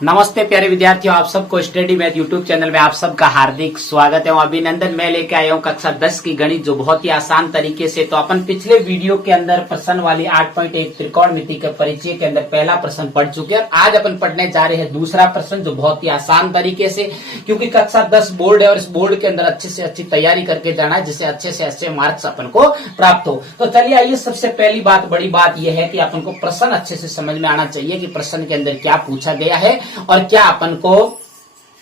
नमस्ते प्यारे विद्यार्थियों, आप सबको स्टडी मैथ यूट्यूब चैनल में आप सबका हार्दिक स्वागत है। अभिनंदन। मैं लेके आया हूँ कक्षा 10 की गणित, जो बहुत ही आसान तरीके से। तो अपन पिछले वीडियो के अंदर प्रश्न वाली 8.1 त्रिकोणमिति के परिचय के अंदर पहला प्रश्न पढ़ चुके हैं। आज अपन पढ़ने जा रहे हैं दूसरा प्रश्न, जो बहुत ही आसान तरीके से, क्योंकि कक्षा 10 बोर्ड है और इस बोर्ड के अंदर अच्छे से अच्छी तैयारी करके जाना है, जिससे अच्छे से अच्छे मार्क्स अपन को प्राप्त हो। तो चलिए आइए, सबसे पहली बात, बड़ी बात यह है कि अपन को प्रश्न अच्छे से समझ में आना चाहिए कि प्रश्न के अंदर क्या पूछा गया है और क्या अपन को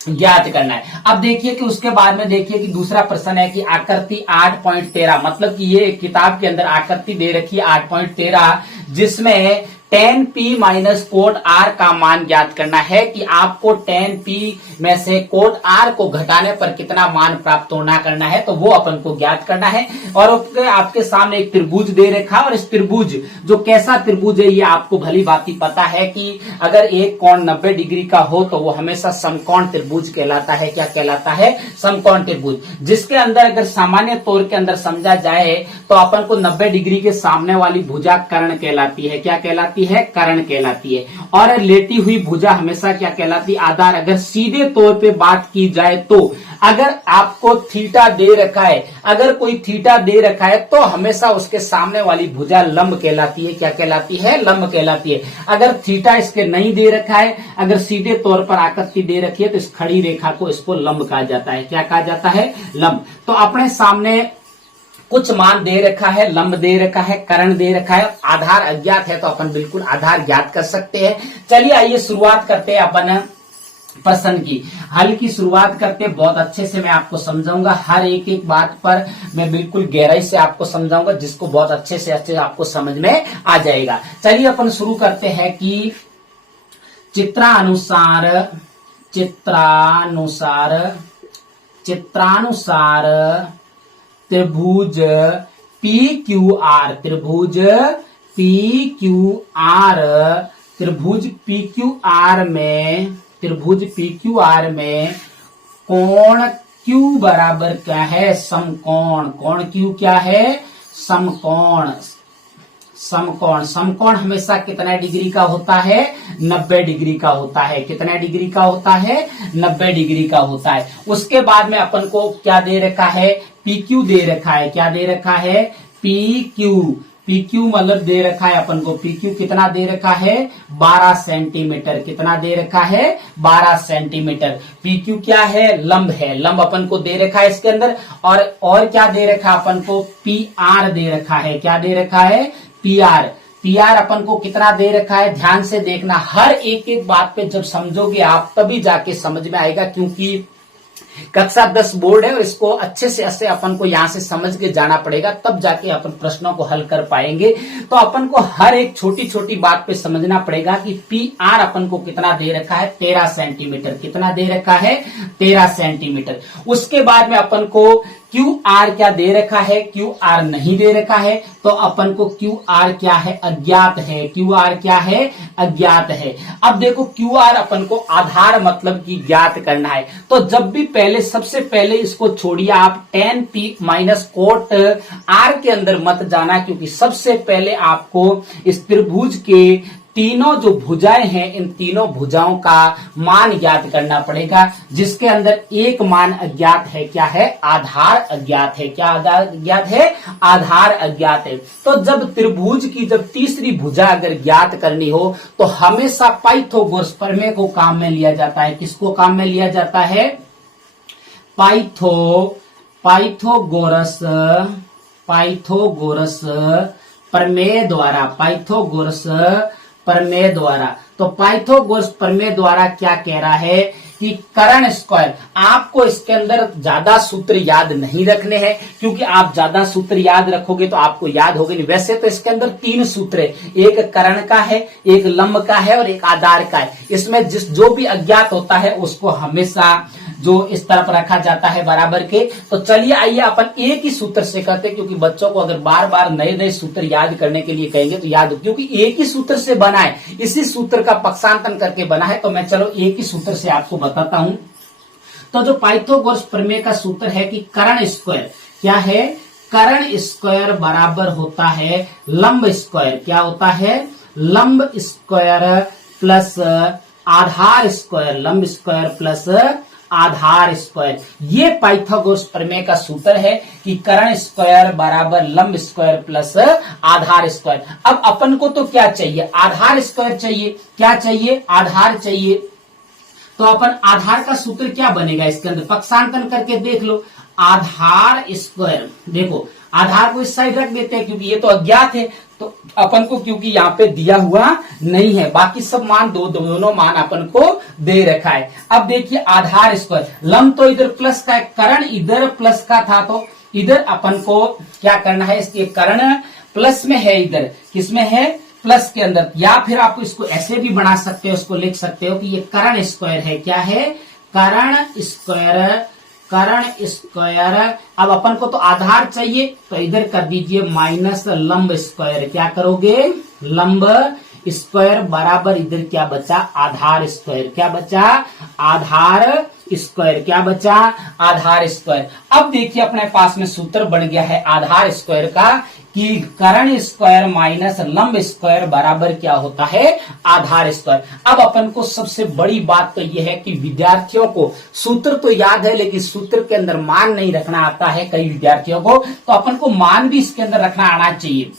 ज्ञात करना है। अब देखिए कि उसके बाद में देखिए कि दूसरा प्रश्न है कि आकृति 8.13, मतलब कि ये किताब के अंदर आकृति दे रखी है 8.13, जिसमें tan p minus cot r का मान ज्ञात करना है कि आपको tan p में से कोट r को घटाने पर कितना मान प्राप्त होना करना है, तो वो अपन को ज्ञात करना है। और आपके सामने एक त्रिभुज दे रखा, और इस त्रिभुज, जो कैसा त्रिभुज है ये आपको भली भांति पता है कि अगर एक कोण 90 डिग्री का हो तो वो हमेशा समकोण त्रिभुज कहलाता है। क्या कहलाता है? समकोण त्रिभुज, जिसके अंदर अगर सामान्य तौर के अंदर समझा जाए तो अपन को 90 डिग्री के सामने वाली भुजा कर्ण कहलाती है। क्या कहलाती है? कर्ण कहलाती है। और लेटी हुई भुजा हमेशा क्या कहलाती है? आधार। अगर सीधे तौर पे बात की जाए तो अगर आपको थीटा दे रखा है, अगर कोई थीटा दे रखा है तो हमेशा उसके सामने वाली भुजा लंब कहलाती है। क्या कहलाती है? लंब कहलाती है। अगर थीटा इसके नहीं दे रखा है, अगर सीधे तौर पर आकृति दे रखी है तो इस खड़ी रेखा को इसको लंब कहा जाता है। क्या कहा जाता है? लंब। तो अपने सामने कुछ मान दे रखा है, लंब दे रखा है, कर्ण दे रखा है, आधार अज्ञात है, तो अपन बिल्कुल आधार ज्ञात कर सकते हैं। चलिए आइए शुरुआत करते हैं अपन प्रश्न की। हल की शुरुआत करते हैं। बहुत अच्छे से मैं आपको समझाऊंगा, हर एक एक बात पर मैं बिल्कुल गहराई से आपको समझाऊंगा, जिसको बहुत अच्छे से अच्छे आपको समझ में आ जाएगा। चलिए अपन शुरू करते हैं कि चित्रानुसार त्रिभुज PQR, त्रिभुज PQR में कोण Q बराबर क्या है? समकोण। कोण Q क्या है? समकोण। समकोण हमेशा कितना डिग्री का होता है? 90 डिग्री का होता है। कितना डिग्री का होता है? 90 डिग्री का होता है। उसके बाद में अपन को क्या दे रखा है? PQ दे रखा है। क्या दे रखा है? PQ मतलब दे रखा है अपन को PQ कितना दे रखा है? 12 सेंटीमीटर। कितना दे रखा है? 12 सेंटीमीटर। PQ क्या है? लंब है। लंब अपन को दे रखा है इसके अंदर। और क्या दे रखा है अपन को? PR दे रखा है। क्या दे रखा है? PR अपन को कितना दे रखा है? ध्यान से देखना, हर एक एक बात पे जब समझोगे आप तभी जाके समझ में आएगा, क्योंकि कक्षा 10 बोर्ड है और इसको अच्छे से अच्छे अपन को यहाँ से समझ के जाना पड़ेगा, तब जाके अपन प्रश्नों को हल कर पाएंगे। तो अपन को हर एक छोटी छोटी बात पे समझना पड़ेगा कि PR अपन को कितना दे रखा है? 13 सेंटीमीटर। कितना दे रखा है? 13 सेंटीमीटर। उसके बाद में अपन को QR क्या दे रखा है? QR नहीं दे रखा है, तो अपन को QR क्या है? अज्ञात है। QR क्या है? अज्ञात है। अब देखो QR अपन को आधार मतलब कि ज्ञात करना है, तो जब भी सबसे पहले इसको छोड़िए आप, tan p minus cot r के अंदर मत जाना, क्योंकि सबसे पहले आपको इस त्रिभुज के तीनों जो भुजाएं हैं, इन तीनों भुजाओं का मान ज्ञात करना पड़ेगा, जिसके अंदर एक मान अज्ञात है। क्या है? आधार अज्ञात है। क्या आधार अज्ञात है? आधार अज्ञात है। तो जब त्रिभुज की जब तीसरी भुजा अगर ज्ञात करनी हो तो हमेशा पाइथागोरस प्रमेय को काम में लिया जाता है। किसको काम में लिया जाता है? पाइथागोरस प्रमेय द्वारा। तो पाइथागोरस प्रमेय द्वारा क्या कह रहा है कि कर्ण स्क्वायर, आपको इसके अंदर ज्यादा सूत्र याद नहीं रखने हैं, क्योंकि आप ज्यादा सूत्र याद रखोगे तो आपको याद होगा नहीं। वैसे तो इसके अंदर 3 सूत्र है, एक कर्ण का है, एक लंब का है और एक आधार का है। इसमें जो भी अज्ञात होता है उसको हमेशा जो इस तरफ रखा जाता है बराबर के। तो चलिए आइए अपन एक ही सूत्र से करते हैं, क्योंकि बच्चों को अगर बार बार नए नए सूत्र याद करने के लिए कहेंगे तो याद हो, क्योंकि एक ही सूत्र से बना है, इसी सूत्र का पक्षांतन करके बना है। तो मैं चलो एक ही सूत्र से आपको बताता हूं। तो जो पाइथागोरस प्रमेय का सूत्र है कि कर्ण स्क्वायर क्या है? कर्ण स्क्वायर बराबर होता है लंब स्क्वायर। क्या होता है? लंब स्क्वायर प्लस आधार स्क्वायर लंब स्क्वायर प्लस आधार स्क्वायर। ये पाइथागोरस प्रमेय का सूत्र है कि कर्ण स्क्वायर बराबर लंब स्क्वायर प्लस आधार स्क्वायर। अब अपन को तो क्या चाहिए, आधार स्क्वायर चाहिए। क्या चाहिए, आधार चाहिए। तो अपन आधार का सूत्र क्या बनेगा, इसके अंदर पक्षांतन करके देख लो। आधार स्क्वायर, देखो आधार को इस साइड रख देते हैं क्योंकि ये तो अज्ञात है, तो अपन को क्योंकि यहाँ पे दिया हुआ नहीं है, बाकी सब मान दोनों मान अपन को दे रखा है। अब देखिए आधार स्क्वायर, लंब तो इधर प्लस का है, कर्ण इधर प्लस का था, तो इधर अपन को क्या करना है, इसके कर्ण प्लस में है, इधर किसमें है, प्लस के अंदर। या फिर आप इसको ऐसे भी बना सकते हो, इसको लिख सकते हो कि ये कर्ण स्क्वायर है। क्या है, कर्ण स्क्वायर, कर्ण स्क्वायर। अब अपन को तो आधार चाहिए, तो इधर कर दीजिए माइनस लंब स्क्वायर। क्या करोगे, लंब स्क्वायर बराबर इधर क्या बचा, आधार स्क्वायर। क्या बचा, आधार स्क्वायर। क्या बचा, आधार स्क्वायर। अब देखिए अपने पास में सूत्र बन गया है आधार स्क्वायर का कि कर्ण स्क्वायर माइनस लंब स्क्वायर बराबर क्या होता है, आधार स्क्वायर। अब अपन को सबसे बड़ी बात तो यह है कि विद्यार्थियों को सूत्र तो याद है, लेकिन सूत्र के अंदर मान नहीं रखना आता है कई विद्यार्थियों को, तो अपन को मान भी इसके अंदर रखना आना चाहिए।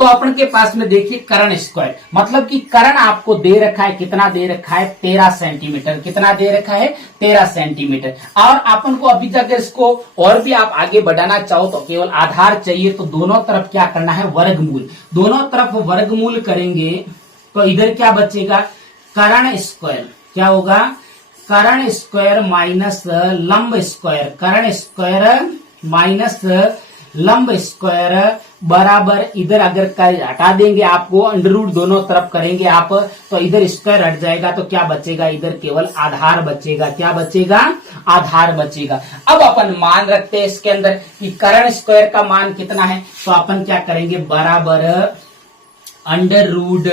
तो अपन के पास में देखिए कर्ण स्क्वायर, मतलब कि कर्ण आपको दे रखा है, कितना दे रखा है, 13 सेंटीमीटर। कितना दे रखा है, 13 सेंटीमीटर। और अपन को अभी तक इसको और भी आप आगे बढ़ाना चाहो तो केवल आधार चाहिए, तो दोनों तरफ क्या करना है, वर्गमूल। दोनों तरफ वर्गमूल करेंगे तो इधर क्या बचेगा, कर्ण स्क्वायर। क्या होगा, कर्ण स्क्वायर माइनस लंब स्क्वायर। कर्ण स्क्वायर माइनस लंब स्क्वायर बराबर इधर अगर हटा देंगे, आपको अंडर रूट दोनों तरफ करेंगे आप, तो इधर स्क्वायर हट जाएगा, तो क्या बचेगा, इधर केवल आधार बचेगा। क्या बचेगा, आधार बचेगा। अब अपन मान रखते हैं इसके अंदर कि कर्ण स्क्वायर का मान कितना है, तो अपन क्या करेंगे, बराबर अंडर रूट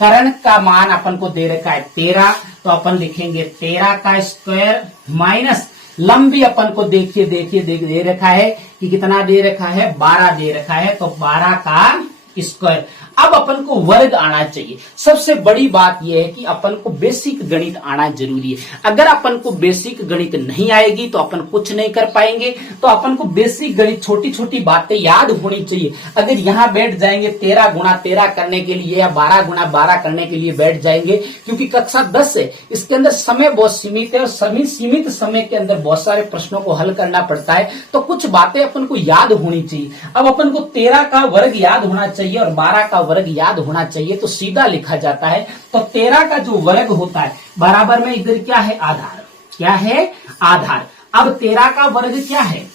कर्ण का मान अपन को दे रखा है 13, तो अपन लिखेंगे 13 का स्क्वायर माइनस लंब भी अपन को देखिए दे रखा है कि कितना दे रखा है, 12 दे रखा है, तो 12 का स्क्वायर। अब अपन को वर्ग आना चाहिए। सबसे बड़ी बात यह है कि अपन को बेसिक गणित आना जरूरी है। अगर अपन को बेसिक गणित नहीं आएगी तो अपन कुछ नहीं कर पाएंगे। तो अपन को बेसिक गणित, छोटी छोटी बातें याद होनी चाहिए। अगर यहां बैठ जाएंगे 13 गुणा 13 करने के लिए या 12 गुणा 12 करने के लिए बैठ जाएंगे, क्योंकि कक्षा 10 है, इसके अंदर समय बहुत सीमित है और सीमित समय के अंदर बहुत सारे प्रश्नों को हल करना पड़ता है, तो कुछ बातें अपन को याद होनी चाहिए। अब अपन को 13 का वर्ग याद होना चाहिए और 12 का वर्ग याद होना चाहिए, तो सीधा लिखा जाता है। तो 13 का जो वर्ग होता है बराबर में इधर क्या है, आधार। क्या है, आधार। अब 13 का वर्ग क्या है,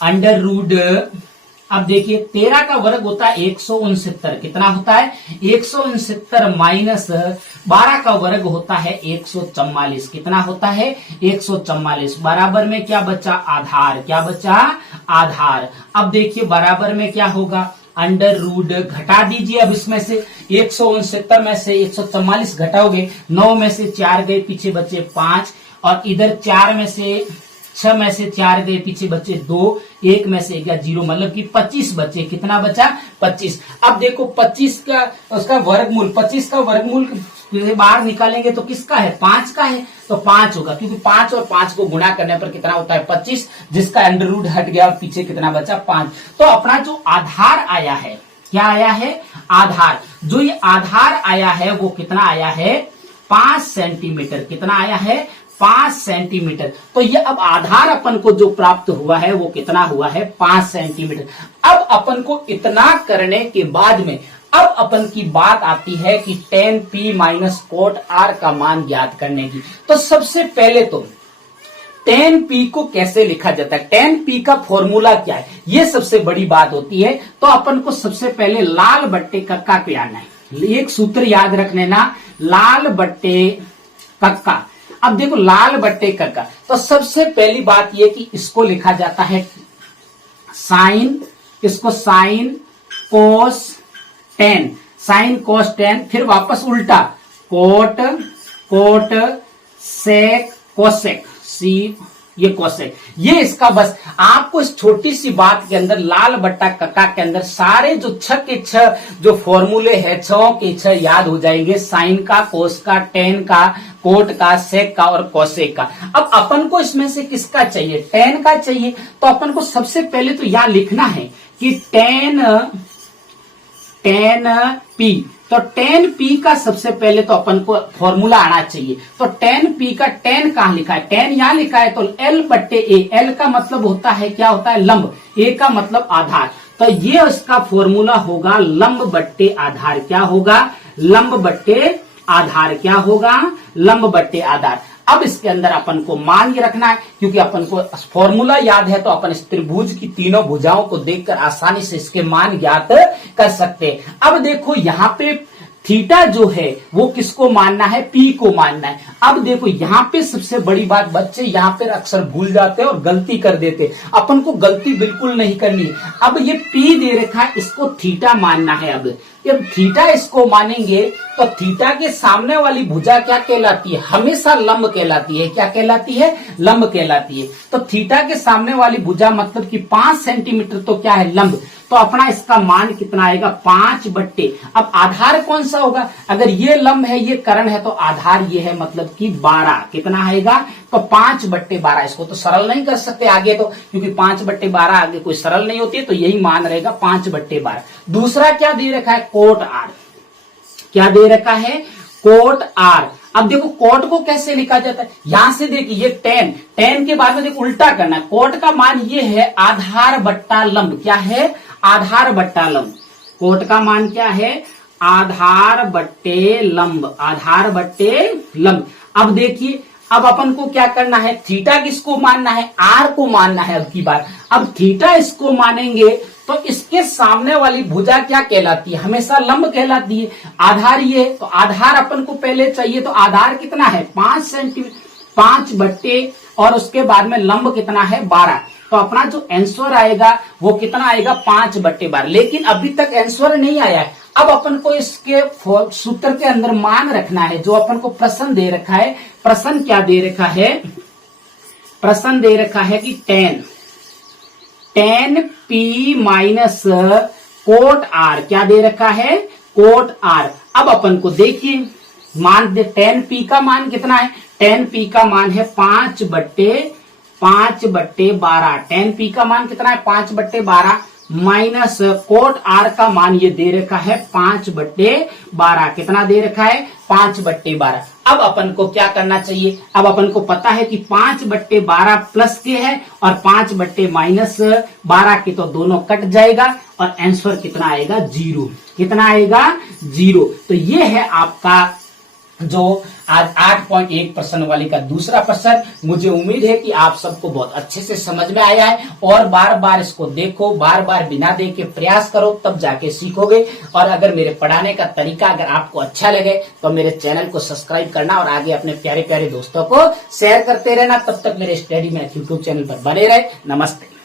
अंडर रूट। अब देखिए 13 का वर्ग होता है 169। कितना होता है, 169 माइनस 12 का वर्ग होता है 144। कितना होता है, 144 बराबर में क्या बचा, आधार। क्या बचा, आधार। अब देखिए बराबर में क्या होगा, अंडर रूट घटा दीजिए। अब इसमें से 169 में से 144 घटाओगे, 9 में से 4 गए, पीछे बचे 5, और इधर 4 में से 6 में से 4 गए, पीछे बचे 2, 1 में से गया 0, मतलब कि 25 बचे। कितना बचा, 25। अब देखो 25 का उसका वर्गमूल, 25 का वर्गमूल बाहर निकालेंगे तो किसका है, 5 का है, तो 5 होगा, क्योंकि 5 और 5 को गुणा करने पर कितना होता है, 25, जिसका अंडर रूट हट गया और पीछे कितना बचा, 5। तो अपना जो आधार आया है, क्या आया है, आधार। जो ये आधार आया है वो कितना आया है, 5 सेंटीमीटर। कितना आया है, 5 सेंटीमीटर। तो ये अब आधार अपन को जो प्राप्त हुआ है वो कितना हुआ है, 5 सेंटीमीटर। अब अपन को इतना करने के बाद में अब अपन की बात आती है कि tan p minus cot r का मान ज्ञात करने की। तो सबसे पहले तो tan p को कैसे लिखा जाता है, tan p का फॉर्मूला क्या है, ये सबसे बड़ी बात होती है। तो अपन को सबसे पहले लाल बट्टे कक्का पे आना है। एक सूत्र याद रखने ना, लाल बट्टे कक्का। अब देखो लाल बट्टे कक्का, तो सबसे पहली बात यह कि इसको लिखा जाता है साइन, इसको sine cos ten, sine cos ten, फिर वापस उल्टा कोट, कोट सेक कोसेक, सी ये कोसेक, ये इसका बस आपको इस छोटी सी बात के अंदर लाल बट्टा कक्का के अंदर सारे जो छह के छह जो फॉर्मूले है छह के छह याद हो जाएंगे, साइन का, कोस का, टेन का, कोट का, सेक का और कोसेक का। अब अपन को इसमें से किसका चाहिए, टेन का चाहिए, तो अपन को सबसे पहले तो यहां लिखना है कि टेन पी, तो टेन पी का सबसे पहले तो अपन को फॉर्मूला आना चाहिए। तो टेन पी का टेन कहां लिखा है, टेन यहां लिखा है, तो एल बट्टे ए, एल का मतलब होता है क्या होता है लंब, ए का मतलब आधार, तो ये इसका फॉर्मूला होगा लंब बट्टे आधार। क्या होगा, लंब बट्टे आधार, क्या होगा, लंब बट्टे आधार। अब इसके अंदर अपन को मान ये रखना है, क्योंकि अपन को फॉर्मूला याद है तो अपन इस त्रिभुज की तीनों भुजाओं को देखकर आसानी से इसके मान ज्ञात कर सकते हैं। अब देखो यहाँ पे थीटा जो है वो किसको मानना है, पी को मानना है। अब देखो यहाँ पे सबसे बड़ी बात, बच्चे यहाँ पे अक्सर भूल जाते हैं और गलती कर देते हैं, अपन को गलती बिल्कुल नहीं करनी है। अब ये पी दे रखा है, इसको थीटा मानना है। अब जब थीटा इसको मानेंगे तो थीटा के सामने वाली भुजा क्या कहलाती है, हमेशा लंब कहलाती है। क्या कहलाती है, लंब कहलाती है। तो थीटा के सामने वाली भुजा मतलब कि 5 सेंटीमीटर तो क्या है, लंब। तो अपना इसका मान कितना आएगा, 5 बट्टे, अब आधार कौन सा होगा, अगर ये लंब है ये कर्ण है तो आधार ये है मतलब कि 12, कितना आएगा, तो 5 बट्टे 12। इसको तो सरल नहीं कर सकते आगे तो, क्योंकि 5 बट्टे 12 आगे कोई सरल नहीं होती है, तो यही मान रहेगा 5 बट्टे 12। दूसरा क्या दे रखा है, कोट आर, क्या दे रखा है, कोट आर। अब देखो कोट को कैसे लिखा जाता है, यहां से देखिए ये टेन, टेन के बाद में देखो उल्टा करना है, कोट का मान ये है आधार बट्टा लंब, क्या है, आधार बट्टा लंब। कोट का मान क्या है, आधार बट्टे लंब, आधार बट्टे लंब। अब देखिए अब अपन को क्या करना है, थीटा किसको मानना है, आर को मानना है। अब की बार अब थीटा इसको मानेंगे तो इसके सामने वाली भुजा क्या कहलाती है, हमेशा लंब कहलाती है। आधार ये, तो आधार अपन को पहले चाहिए, तो आधार कितना है, 5 सेंटीमीटर, 5 बट्टे और उसके बाद में लंब कितना है, 12। तो अपना जो आंसर आएगा वो कितना आएगा, 5 बट्टे 12। लेकिन अभी तक आंसर नहीं आया है। अब अपन को इसके सूत्र के अंदर मान रखना है, जो अपन को प्रश्न दे रखा है। प्रश्न क्या दे रखा है, प्रश्न दे रखा है कि tan p minus cot r, क्या दे रखा है, कोट आर। अब अपन को देखिए मान दे, टेन पी का मान कितना है, टेन पी का मान है 5 बट्टे 12। टेन पी का मान कितना है, 5 बट्टे 12 माइनस कोट आर का मान ये दे रखा है 5 बट्टे 12, कितना दे रखा है, 5 बट्टे 12। अब अपन को क्या करना चाहिए, अब अपन को पता है कि 5 बट्टे 12 प्लस के है और 5 बट्टे माइनस 12 के, तो दोनों कट जाएगा और आंसर कितना आएगा, 0। कितना आएगा, 0। तो ये है आपका जो आज 8.1 प्रश्न वाले का दूसरा प्रश्न। मुझे उम्मीद है कि आप सबको बहुत अच्छे से समझ में आया है, और बार बार इसको देखो, बार बार बिना देखे प्रयास करो, तब जाके सीखोगे। और अगर मेरे पढ़ाने का तरीका अगर आपको अच्छा लगे तो मेरे चैनल को सब्सक्राइब करना और आगे अपने प्यारे प्यारे दोस्तों को शेयर करते रहना। तब तक मेरे स्टडी मैथ यूट्यूब चैनल पर बने रहे। नमस्ते।